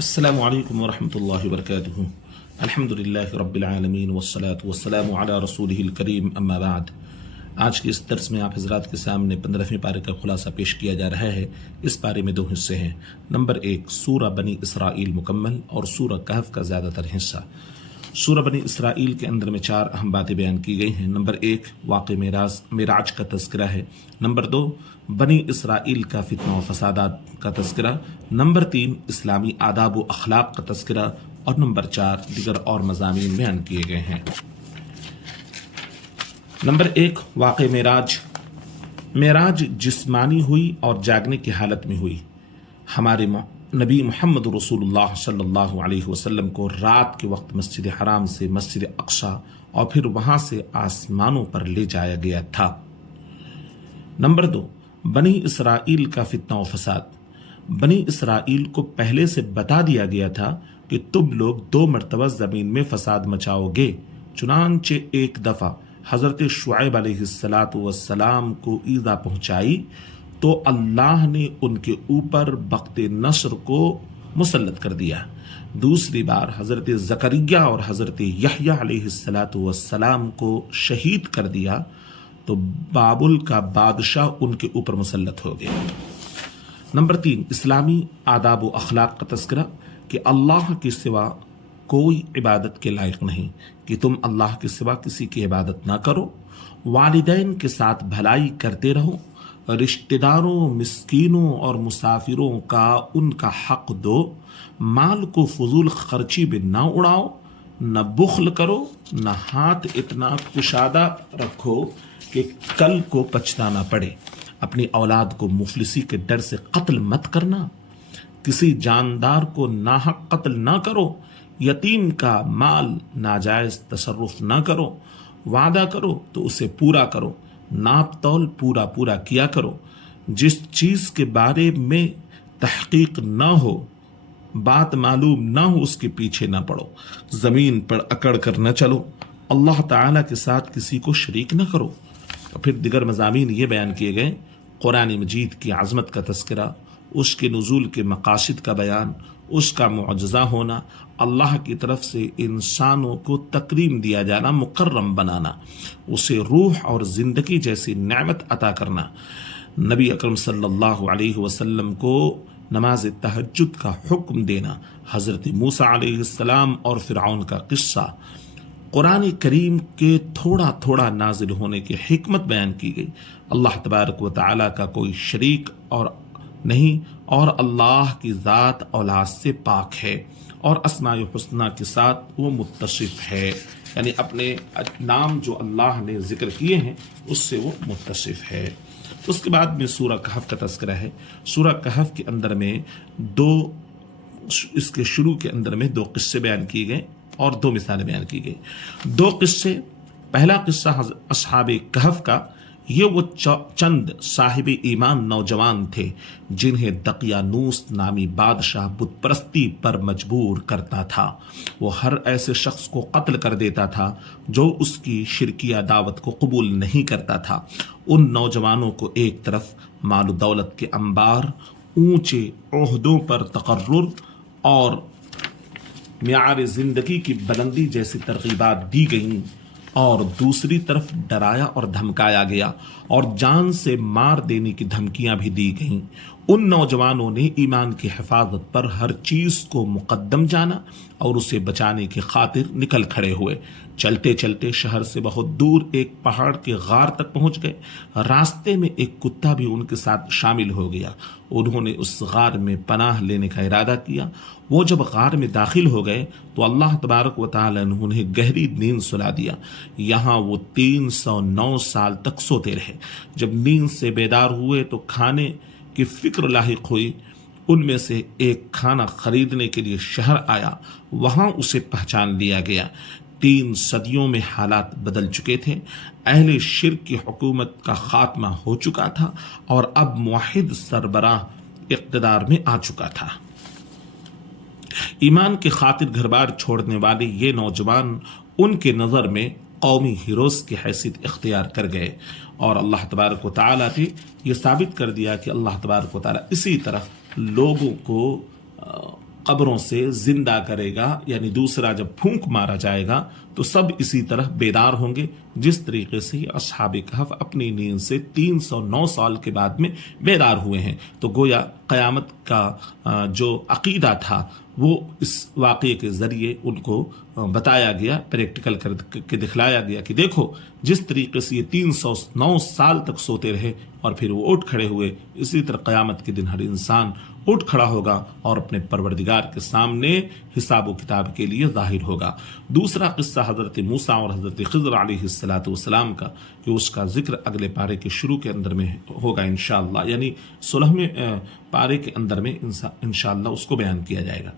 السلام علیکم ورحمۃ اللہ وبرکاتہ۔ الحمد للہ رب العالمین والصلاة والسلام علی رسولہ الکریم، اما بعد۔ آج کے اس درس میں آپ حضرات کے سامنے 15ویں پارے کا خلاصہ پیش کیا جا رہا ہے۔ اس پارے میں دو حصے ہیں۔ نمبر 1 سورہ بنی اسرائیل مکمل اور سورہ کہف کا زیادہ تر حصہ۔ سورہ بنی اسرائیل کے اندر میں 4 اہم باتیں بیان کی گئی ہیں۔ نمبر 1 واقع معراج کا تذکرہ ہے۔ نمبر 2 بنی اسرائیل کا فتنہ و فسادات کا تذکرہ۔ نمبر 3 اسلامی آداب و اخلاق کا تذکرہ، اور نمبر 4 دیگر اور مضامین بیان کیے گئے ہیں۔ نمبر 1 واقع معراج جسمانی ہوئی اور جاگنے کی حالت میں ہوئی۔ ہمارے نبی محمد رسول اللہ صلی اللہ علیہ وسلم کو رات کے وقت مسجد حرام سے مسجد اقصی اور پھر وہاں سے آسمانوں پر لے جایا گیا تھا۔ نمبر 2 بنی اسرائیل کا فتنہ و فساد۔ بنی اسرائیل کو پہلے سے بتا دیا گیا تھا کہ تم لوگ 2 مرتبہ زمین میں فساد مچاؤ گے، چنانچہ ایک دفعہ حضرت شعیب علیہ السلام کو ایذا پہنچائی تو اللہ نے ان کے اوپر بخت نصر کو مسلط کر دیا۔ دوسری بار حضرت زکریا اور حضرت یحییٰ علیہ السلام کو شہید کر دیا تو بابل کا بادشاہ ان کے اوپر مسلط ہو گیا۔ نمبر 3 اسلامی آداب و اخلاق کا تذکرہ، کہ اللہ کے سوا کوئی عبادت کے لائق نہیں، کہ تم اللہ کے سوا کسی کی عبادت نہ کرو، والدین کے ساتھ بھلائی کرتے رہو، رشتہ داروں، مسکینوں اور مسافروں کا ان کا حق دو، مال کو فضول خرچی میں نہ اڑاؤ، نہ بخل کرو، نہ ہاتھ اتنا کشادہ رکھو کہ کل کو پچھتانا پڑے، اپنی اولاد کو مفلسی کے ڈر سے قتل مت کرنا، کسی جاندار کو ناحق قتل نہ کرو، یتیم کا مال ناجائز تصرف نہ کرو، وعدہ کرو تو اسے پورا کرو، ناپ تول پورا کیا کرو، جس چیز کے بارے میں تحقیق نہ ہو، بات معلوم نہ ہو، اس کے پیچھے نہ پڑو، زمین پر اکڑ کر نہ چلو، اللہ تعالیٰ کے ساتھ کسی کو شریک نہ کرو۔ اور پھر دیگر مضامین یہ بیان کیے گئے، قرآن مجید کی عظمت کا تذکرہ، اس کے نزول کے مقاصد کا بیان، اس کا معجزہ ہونا، اللہ کی طرف سے انسانوں کو تکریم دیا جانا، مکرم بنانا، اسے روح اور زندگی جیسی نعمت عطا کرنا، نبی اکرم صلی اللہ علیہ وسلم کو نماز تہجد کا حکم دینا، حضرت موسیٰ علیہ السلام اور فرعون کا قصہ، قرآن کریم کے تھوڑا نازل ہونے کی حکمت بیان کی گئی، اللہ تبارک و تعالیٰ کا کوئی شریک اور نہیں، اور اللہ کی ذات اولاد سے پاک ہے، اور اسماء الحسنی کے ساتھ وہ متصف ہے، یعنی اپنے نام جو اللہ نے ذکر کیے ہیں اس سے وہ متصف ہے۔ اس کے بعد میں سورہ کہف کا تذکرہ ہے۔ سورہ کہف کے اندر میں اس کے شروع کے اندر میں 2 قصے بیان کیے گئے اور 2 مثالیں بیان کی گئی۔ 2 قصے، پہلا قصہ اصحاب کہف کا، یہ وہ چند صاحب ایمان نوجوان تھے جنہیں دقیانوس نامی بادشاہ بت پرستی پر مجبور کرتا تھا۔ وہ ہر ایسے شخص کو قتل کر دیتا تھا جو اس کی شرکیہ دعوت کو قبول نہیں کرتا تھا۔ ان نوجوانوں کو ایک طرف مال و دولت کے انبار، اونچے عہدوں پر تقرر اور معیار زندگی کی بلندی جیسی ترغیبات دی گئیں، اور دوسری طرف ڈرایا اور دھمکایا گیا اور جان سے مار دینے کی دھمکیاں بھی دی گئیں۔ ان نوجوانوں نے ایمان کی حفاظت پر ہر چیز کو مقدم جانا اور اسے بچانے کی خاطر نکل کھڑے ہوئے۔ چلتے چلتے شہر سے بہت دور ایک پہاڑ کے غار تک پہنچ گئے۔ راستے میں ایک کتا بھی ان کے ساتھ شامل ہو گیا۔ انہوں نے اس غار میں پناہ لینے کا ارادہ کیا۔ وہ جب غار میں داخل ہو گئے تو اللہ تبارک و تعالی نے انہیں گہری نیند سلا دیا۔ یہاں وہ 309 سال تک سوتے رہے۔ جب نیند سے بیدار ہوئے تو کھانے کی فکر لاحق ہوئی۔ ان میں سے ایک کھانا خریدنے کے لیے شہر آیا، وہاں اسے پہچان لیا گیا۔ 3 صدیوں میں حالات بدل چکے تھے، اہل شرک کی حکومت کا خاتمہ ہو چکا تھا اور اب موحد سربراہ اقتدار میں آ چکا تھا۔ ایمان کی خاطر گھر بار چھوڑنے والے یہ نوجوان ان کے نظر میں قومی ہیروز کی حیثیت اختیار کر گئے، اور اللہ تبارک و تعالیٰ نے یہ ثابت کر دیا کہ اللہ تبارک و تعالیٰ اسی طرح لوگوں کو قبروں سے زندہ کرے گا، یعنی دوسرا جب پھونک مارا جائے گا تو سب اسی طرح بیدار ہوں گے جس طریقے سے اصحاب کہف اپنی نیند سے 309 سال کے بعد میں بیدار ہوئے ہیں۔ تو گویا قیامت کا جو عقیدہ تھا وہ اس واقعے کے ذریعے ان کو بتایا گیا، پریکٹیکل کر کے دکھلایا گیا کہ دیکھو جس طریقے سے یہ 309 سال تک سوتے رہے اور پھر وہ اٹھ کھڑے ہوئے، اسی طرح قیامت کے دن ہر انسان اٹھ کھڑا ہوگا اور اپنے پروردگار کے سامنے حساب و کتاب کے لیے ظاہر ہوگا۔ دوسرا قصہ حضرت موسیٰ اور حضرت خضر علیہ السلام کا، کہ اس کا ذکر اگلے پارے کے شروع کے اندر میں ہوگا انشاءاللہ، یعنی 16ویں پارے کے اندر میں انشاءاللہ اس کو بیان کیا جائے گا۔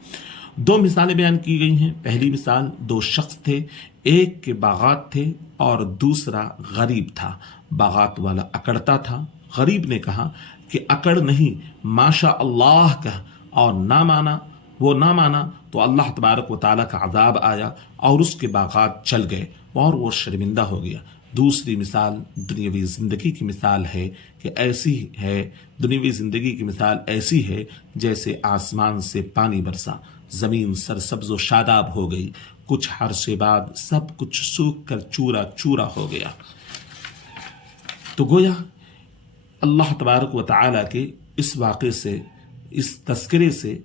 دو مثالیں بیان کی گئی ہیں۔ پہلی مثال، دو شخص تھے، ایک کے باغات تھے اور دوسرا غریب تھا۔ باغات والا اکڑتا تھا، غریب نے کہا کہ اکڑ نہیں، ماشاء اللہ کہا، اور نہ مانا تو اللہ تبارک و تعالیٰ کا عذاب آیا اور اس کے باغات چل گئے اور وہ شرمندہ ہو گیا۔ دوسری مثال دنیاوی زندگی کی مثال ہے کہ ایسی ہے، دنیاوی زندگی کی مثال ایسی ہے جیسے آسمان سے پانی برسا، زمین سرسبز و شاداب ہو گئی، کچھ عرصے بعد سب کچھ سوکھ کر چورا چورا ہو گیا۔ تو گویا اللہ تبارک و تعالیٰ کے اس واقعے سے، اس تذکرے سے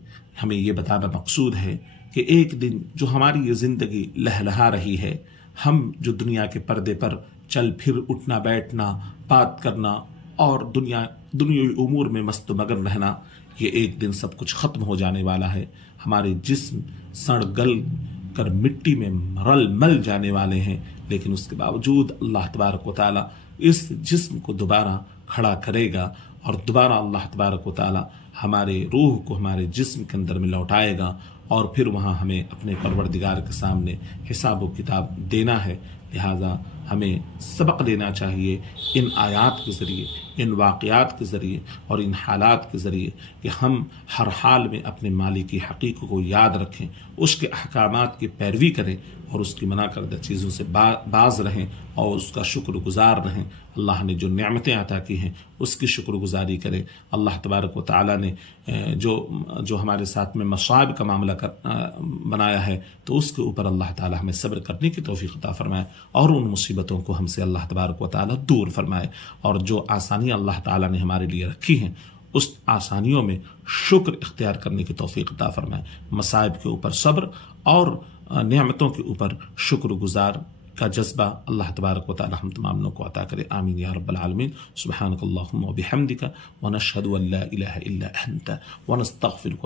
ہمیں یہ بتانا مقصود ہے کہ ایک دن جو ہماری یہ زندگی لہلہا رہی ہے، ہم جو دنیا کے پردے پر چل پھر اٹھنا بیٹھنا، بات کرنا اور دنیاوی امور میں مست و مگن رہنا، یہ ایک دن سب کچھ ختم ہو جانے والا ہے۔ ہمارے جسم سڑ گل کر مٹی میں رل مل جانے والے ہیں، لیکن اس کے باوجود اللہ تبارک و تعالیٰ اس جسم کو دوبارہ کھڑا کرے گا اور دوبارہ اللہ تبارک و تعالیٰ ہمارے روح کو ہمارے جسم کے اندر میں لوٹائے گا اور پھر وہاں ہمیں اپنے پروردگار کے سامنے حساب و کتاب دینا ہے۔ لہذا ہمیں سبق لینا چاہیے ان آیات کے ذریعے، ان واقعات کے ذریعے اور ان حالات کے ذریعے کہ ہم ہر حال میں اپنے مالک کی حقیق کو یاد رکھیں، اس کے احکامات کی پیروی کریں اور اس کی منع کردہ چیزوں سے باز رہیں اور اس کا شکر گزار رہیں۔ اللہ نے جو نعمتیں عطا کی ہیں اس کی شکر گزاری کریں۔ اللہ تبارک و تعالیٰ نے جو ہمارے ساتھ میں مصائب کا معاملہ بنایا ہے تو اس کے اوپر اللہ تعالیٰ ہمیں صبر کرنے کی توفیق عطا فرمائے اور ان مصیبتوں کو ہم سے اللہ تبارک و تعالیٰ دور فرمائے، اور جو آسانیاں اللہ تعالیٰ نے ہمارے لیے رکھی ہیں اس آسانیوں میں شکر اختیار کرنے کی توفیق عطا فرمائے۔ مصائب کے اوپر صبر اور نعمتوں کے اوپر شکر گزار کا جذبہ اللہ تبارک و تعالی ہم تمام لوگوں کو عطا کرے، آمین یا رب العالمین۔ سبحانک اللہم و بحمدک ونشہد ان لا الہ الا انت ونستغفرک